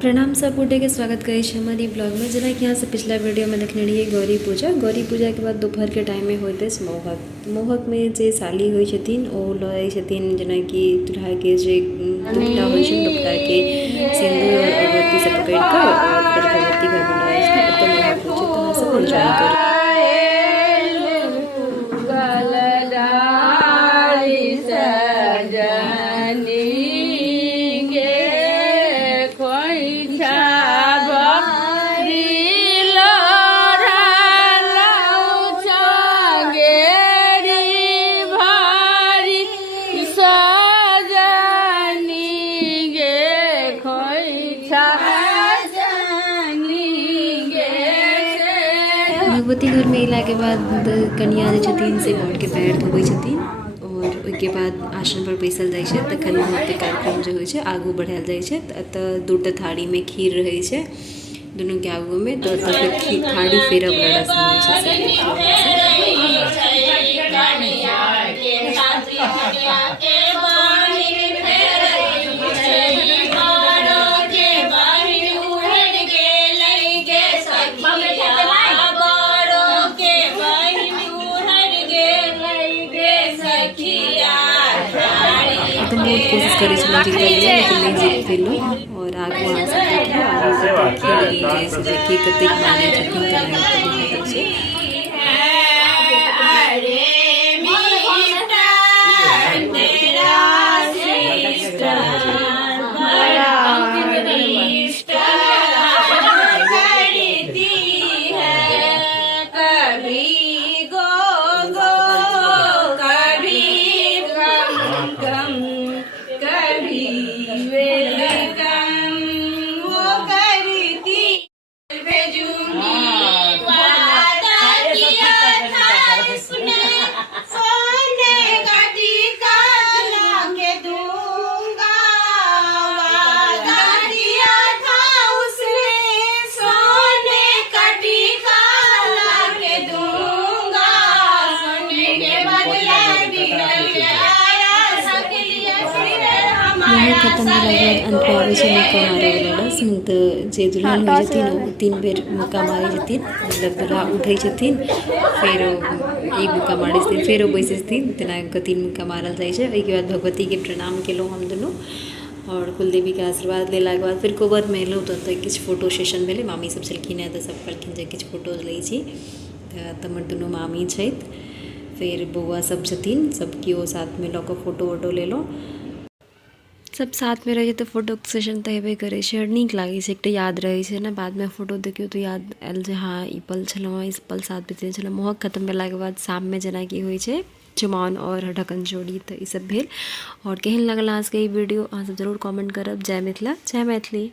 प्रणाम सब गोटे के स्वागत करे हमारी ब्लॉग में। जना कि यहाँ से पिछला वीडियो में देखने रहिए गौरी पूजा के बाद दोपहर के टाइम में होते मोहक में जे साली होइ छथिन ओ लय छथिन जना कि दुल्हा के जे दुपटा होइ छै दुपटा के सिंदूर और अगरबत्ती से पकड़ कर और फिर भगवती घर बनाए छै तो मोहक होइ छै तो सब एंजॉय करी। भगवती घर में अला के बाद कन्या जे छथिन से गोड़ के पैर धोबै छथिन और ओहिके बाद आसन पर बैसल जाइ छै। तखन मुहूर्त कार्यक्रम जे होइ छै आगू बढ़ायल जाइ छै। एतऽ दूटा थारी में खीर रहै छै दुनू के आगू में, तो फिर थारी फेरब रसम होइ छै। तो बहुत कोशिश करी छलहुँ जीत लेकिन नहीं जीत पेलहुँ और आगू अहाँ सब देखियौ आगू के कतेक मानै छथिन तेना छै। खत्म भेला बाद अंत में आबै छै मौका मारे वाला रस्म। तो जे दुल्हन होइ छथिन ओ 3 बेर मौका मारै छथिन, मतलब दुल्हा उठै छथिन फेर एक मौका मारै छथिन फेर ओ बैसै छथिन, तेना 3 मौका मारल जाइ छै। ओहिके बाद भगवती के प्रणाम केलहुँ हम दुनू और कुलदेवी के आशीर्वाद लेलाके बाद फिर कोबर में एलहुँ तो किछु फोटो सेशन भेलै। मामी सब छलखिन हैं तो सब कहलखिन जे किछु फोटोज लै छी तऽ हमर दुनू मामी छथि फिर बौआ सब छथिन, सब केओ साथ में लऽ कऽ फोटो वोटो लेलहुँ। सब साथ में रहे तो फोटो सेशन तो हेबे करे और नीक लगे छै, एक याद रहे छै ना। बाद में फोटो देखियो तो याद आयल जे हाँ ई पल छलहुँ, इस पल साथ बितेने छलहुँ। मोहक खत्म भेला के बाद शाम में जेना कि होइ छै चुमाओन और ढक्कन चोरी तो ई सब भेल। और केहन लगल अहाँ सबके ई वीडियो अहाँ सब जरूर कमेंट करब। जय मिथिला जय मैथिली।